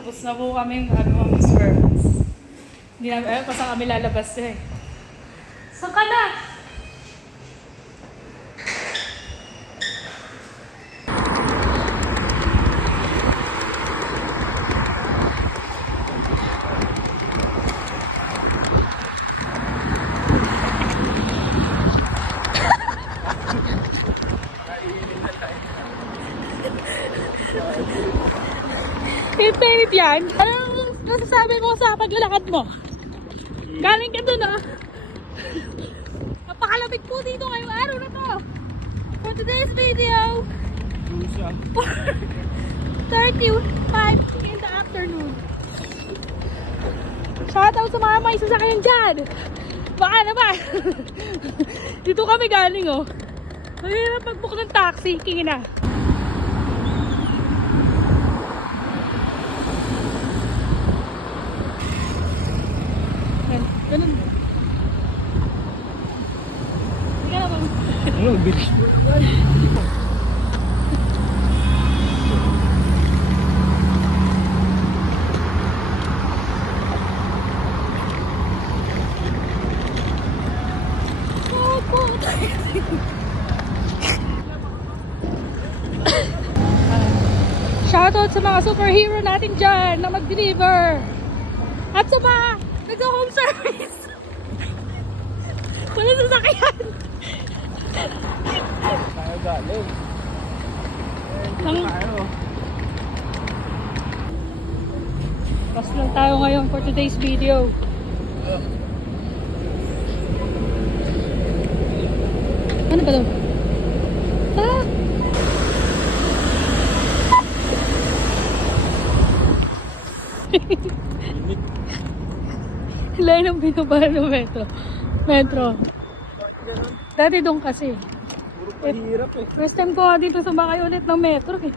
Tapos na po kami Miss Worms. Hindi namin, pa saan kami lalabas eh. Saan ka na? Init yan. Anong masasabi mo sa paglalakad mo? Galing ka dun ah. Napakalamig po dito ngayong araw na to. For today's video, 4:35 in the afternoon. Shoutout sa mga may sasakyan dyan. Baka naman. Dito kami galing oh. Mahirap mag-book ng taxi. King na. Ganun. Hindi ka naman. Ano, bilis mo naman. Shoutout sa mga superhero natin dyan na mag-deliver. At sa mga nag-home service. Wala sasakyan. Tayo galing. Tayo. Pas lang tayo ngayon for today's video. Ano ba ito? Ah! Lain ang binaba ng metro. Dati doon kasi. Puro pahirap eh. First time ko dito sumakay ulit ng metro eh.